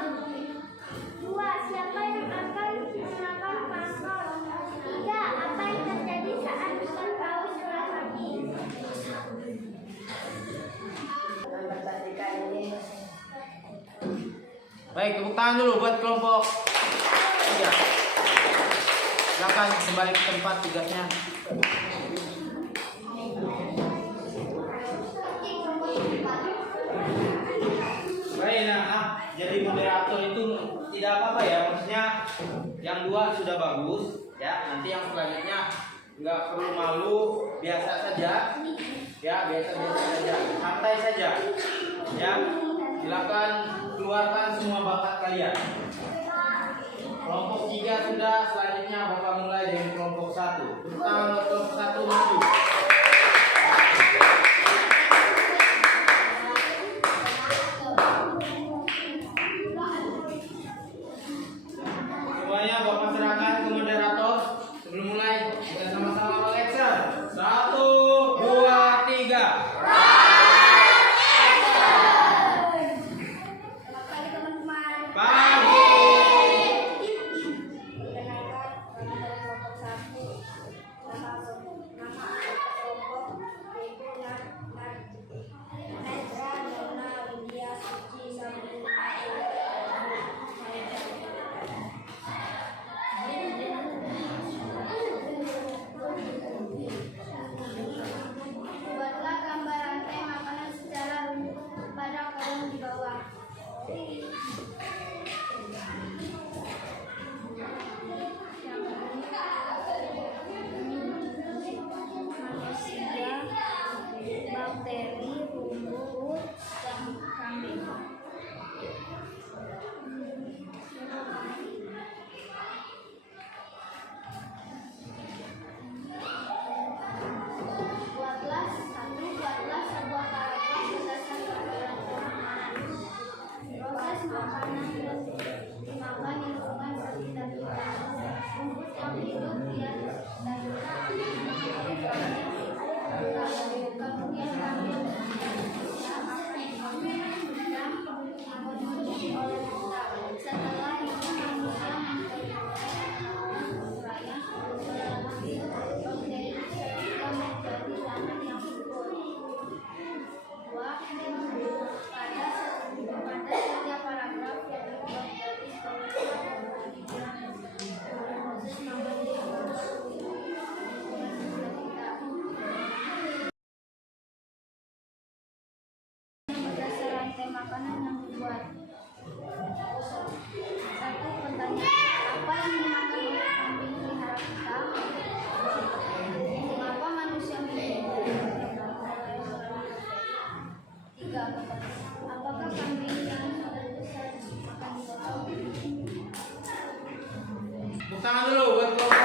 2. Siapa yang akan memakan plankton? 3. Apa yang terjadi saat ikan paus telah mati? mempresentasikan ini. Baik, tepuk tangan dulu buat kelompok silakan kembali ke tempat tugasnya. Baik, nah, jadi moderator itu tidak apa-apa ya, maksudnya yang dua sudah bagus ya, nanti yang selanjutnya nggak perlu malu, biasa saja ya, biasa-biasa saja, santai saja ya. Silakan keluarkan semua bakat kalian. Kelompok 3 sudah, selanjutnya Bapak mulai dengan kelompok 1. Pertama kelompok 1 maju. Semuanya Bapak serahkan ke moderator. Sebelum mulai kita sama-sama mengaction. 1, 2, 3. Buatlah gambar rantai makanan secara runtut pada kolom di bawah. Manusia, bakteri, rumput, dan kambing. Buatlah sebuah paragraf berdasarkan gambaran makanan. Proses makanan yang dimakan lingkungan sekitar kita. Rumput yang hidup di atas daunnya. Kemudian kambing yang akan dikonsumsi oleh kita. Setelah itu manusia seraya dalam hidup bakteri ketika menjadi zaman yang subur. Pada setiap paragraf yang dibuat dari proses membentuk berdasar rantai makanan yang dibuat. 1. Pertanyaan, apa yang dimakan oleh kambing pelihara kita? Mengapa manusia minum? 3. Apakah kambing yang sudah besar akan dipotong? Tepuk tangan dulu buat kelompok 1.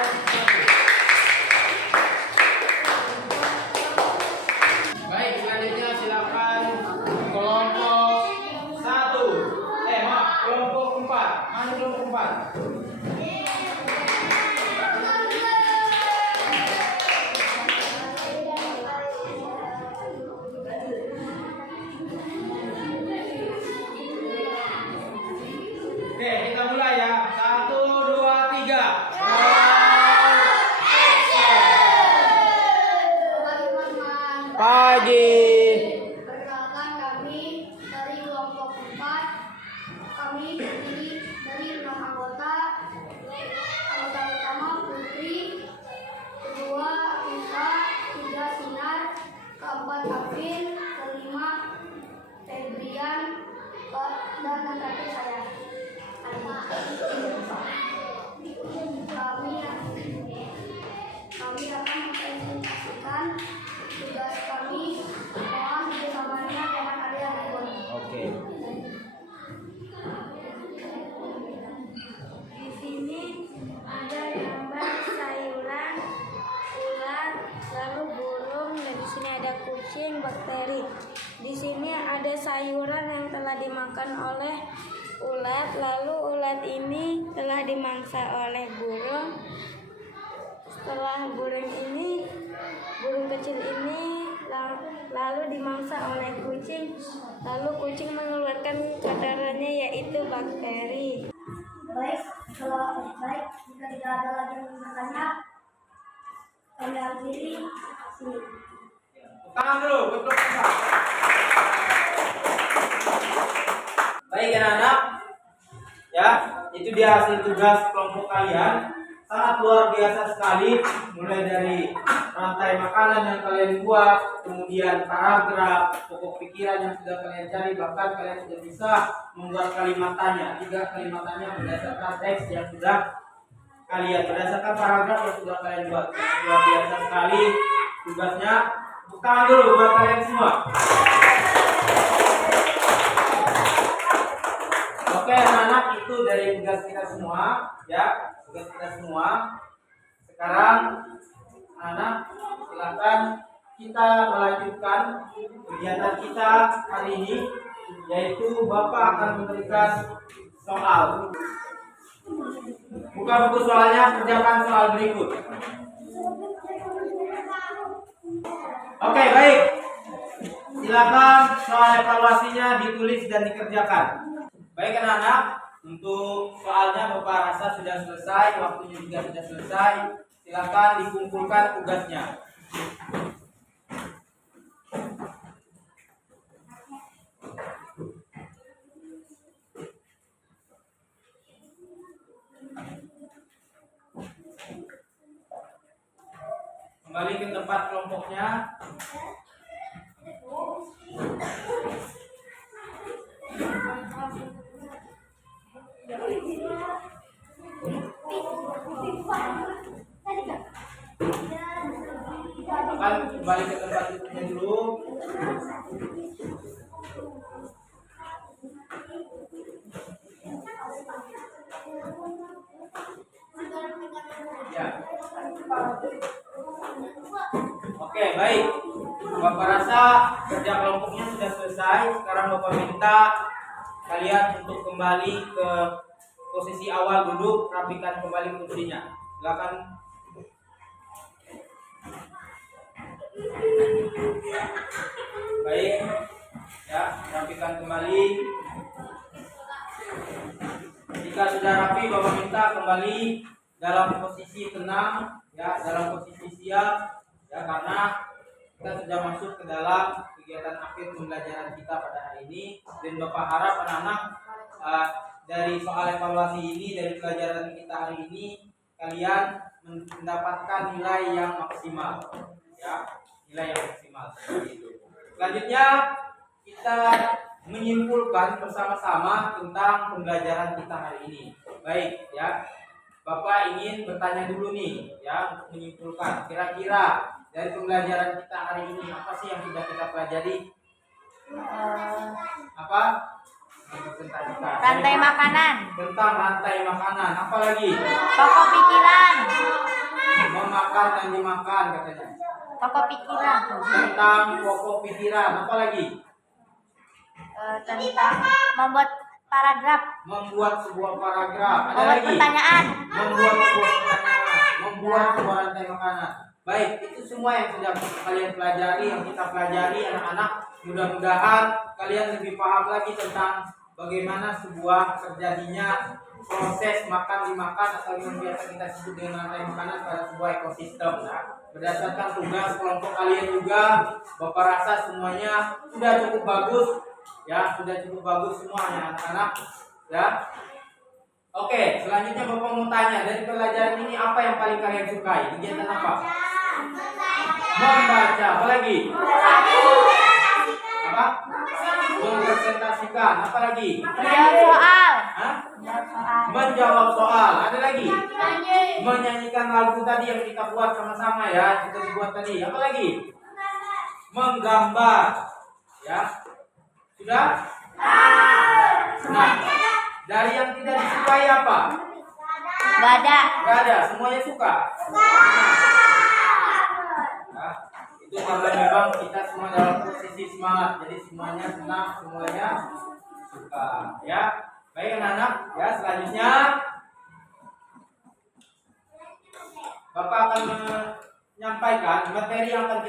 Baik, selanjutnya silakan kelompok 1. Kelompok 4. Mana kelompok 4? Oke, kita mulai ya. 1, 2, 3. Pagi. Perkenalkan, kami dari kelompok 4. Kami terdiri dari 6 anggota. Anggota utama Putri, kedua Risa, 3 Sinar, keempat Afin, kelima Febrian, dan yang terakhir saya. Kami akan mempresentasikan tugas kami. Mohon kebersamaan dengan kalian berikut. Oke. Di sini ada gambar sayuran, ulat, lalu burung, dan di sini ada kucing, bakteri. Di sini ada sayuran yang telah dimakan oleh ulat, lalu ulat ini telah dimangsa oleh burung. Setelah burung kecil ini lalu dimangsa oleh kucing, lalu kucing mengeluarkan kotorannya yaitu bakteri. Baik, jika tidak ada lagi yang bertanya, kami akhiri sini. Tangan dulu, betul. Baik anak-anak, ya itu dia hasil tugas kelompok kalian. sangat luar biasa sekali, mulai dari rantai makanan yang kalian buat, kemudian paragraf, pokok pikiran yang sudah kalian cari, bahkan kalian sudah bisa membuat kalimat tanya, 3 kalimat tanya berdasarkan teks yang sudah kalian, berdasarkan paragraf yang sudah kalian buat. Luar biasa sekali tugasnya. Tepuk tangan dulu buat kalian semua. Oke anak-anak, itu dari tugas kita semua ya, tugas kita semua. Sekarang anak silakan kita melanjutkan kegiatan kita hari ini, yaitu Bapak akan memberikan soal. Buka buku soalnya, kerjakan soal berikut. Oke, baik. Silakan soal evaluasinya ditulis dan dikerjakan. Baik anak-anak, untuk soalnya Bapak rasa sudah selesai, waktunya juga sudah selesai. Silakan dikumpulkan tugasnya. Kembali ke tempat kelompoknya. Akan kembali ke tempat duduknya dulu. Ya. Oke, baik. Bapak rasa kerja kelompoknya sudah selesai. Sekarang Bapak minta kalian untuk kembali ke posisi awal duduk, rapikan kembali kursinya. Silakan. Baik. Ya, rapikan kembali. Jika sudah rapi, Bapak minta kembali dalam posisi tenang, ya, dalam posisi siap, ya, karena kita sudah masuk ke dalam kegiatan akhir pembelajaran kita pada hari ini. Dan Bapak harap anak-anak dari soal evaluasi ini, dari pelajaran kita hari ini, kalian mendapatkan nilai yang maksimal, ya, nilai yang maksimal. Selanjutnya kita menyimpulkan bersama-sama tentang pembelajaran kita hari ini. Baik, ya. Bapak ingin bertanya dulu nih, ya, untuk menyimpulkan kira-kira dari pembelajaran kita hari ini apa sih yang sudah kita pelajari? Apa? Rantai makanan. Tentang rantai makanan. Apa lagi? Pokok pikiran. Memakan dan dimakan katanya. Pokok pikiran. Tentang pokok pikiran. Apa lagi? Tentang membuat paragraf. Membuat sebuah paragraf. Ada Membuat lagi? pertanyaan. Membuat sebuah pertanyaan. Membuat sebuah rantai makanan. Baik, itu semua yang sudah kalian pelajari, yang kita pelajari anak-anak. Mudah-mudahan kalian lebih paham lagi tentang bagaimana sebuah terjadinya proses makan dimakan atau yang biasa kita sebut dengan rantai makanan pada sebuah ekosistem. Nah, berdasarkan tugas kelompok kalian juga, Bapak rasa semuanya sudah cukup bagus, ya, sudah cukup bagus semuanya anak-anak, ya. Oke, selanjutnya Bapak mau tanya, dari pelajaran ini apa yang paling kalian sukai? Kegiatan apa? Membaca. Apa lagi? Apa? Mempresentasikan. Apa lagi? Menjawab soal. Hah? Menjawab soal. Menjawab soal. Ada lagi? Menyanyikan lagu tadi yang kita buat sama-sama, ya, kita buat tadi. Apa lagi? Menggambar. Ya. Sudah? Nah, dari yang tidak disukai apa? Gak ada. Gak ada, semuanya suka. Nah, itu karena memang kita semua dalam posisi semangat, jadi semuanya senang, semuanya suka, ya. Baik anak-anak, ya, selanjutnya Bapak akan menyampaikan materi yang akan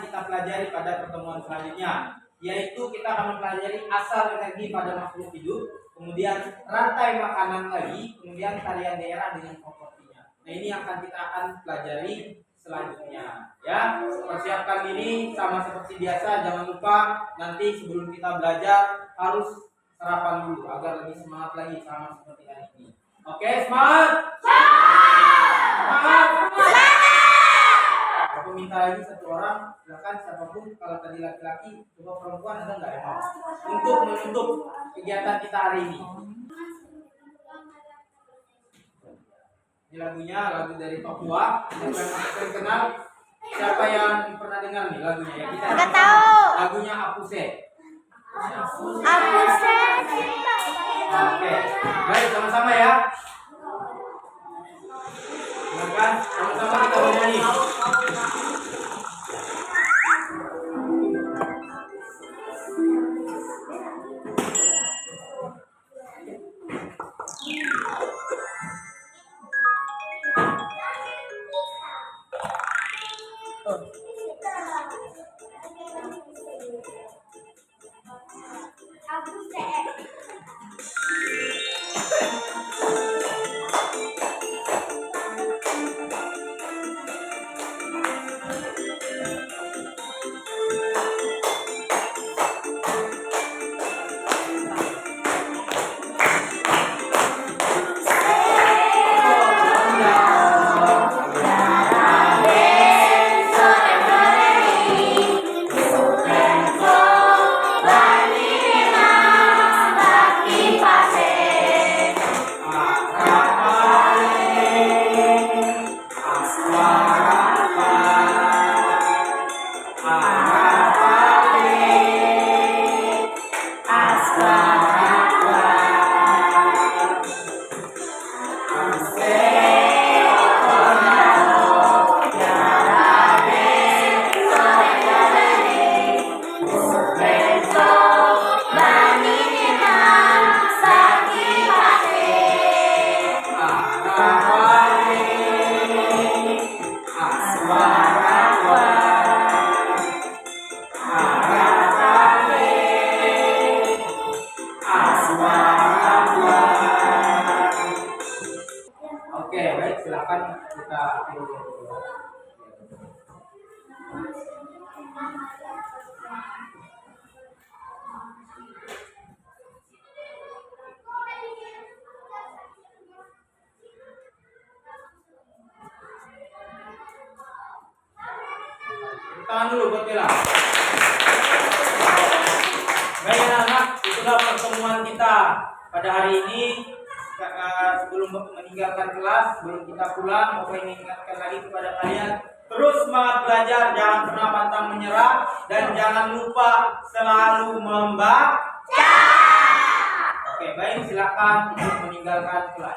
kita pelajari pada pertemuan selanjutnya, yaitu kita akan mempelajari asal energi pada makhluk hidup, kemudian rantai makanan lagi, kemudian talian daerah dengan propertinya. Nah, ini yang kita akan pelajari selanjutnya, ya. Persiapkan diri sama seperti biasa, jangan lupa nanti sebelum kita belajar harus sarapan dulu agar lebih semangat lagi sama seperti hari ini. Oke, semangat. lagi satu orang, silakan siapapun. Kalau tadi laki-laki, coba perempuan ada nggak yang mau? Untuk menutup kegiatan kita hari ini. Ini lagunya, lagu dari Papua. Siapa yang terkenal? Siapa yang pernah dengar nih lagunya? Ya, kita Nggak tahu. lagunya Apuse. Aku Oke, baik sama-sama ya. Silakan sama-sama kita bernyanyi. Oke, baik, silakan kita tahan dulu buat Bella. Baik anak-anak, itulah pertemuan kita pada hari ini. Sebelum meninggalkan kelas, sebelum kita pulang, mau mengingatkan lagi kepada kalian, terus semangat belajar, jangan pernah pantang menyerah, dan jangan lupa selalu membaca. Oke, baik, silakan untuk meninggalkan kelas.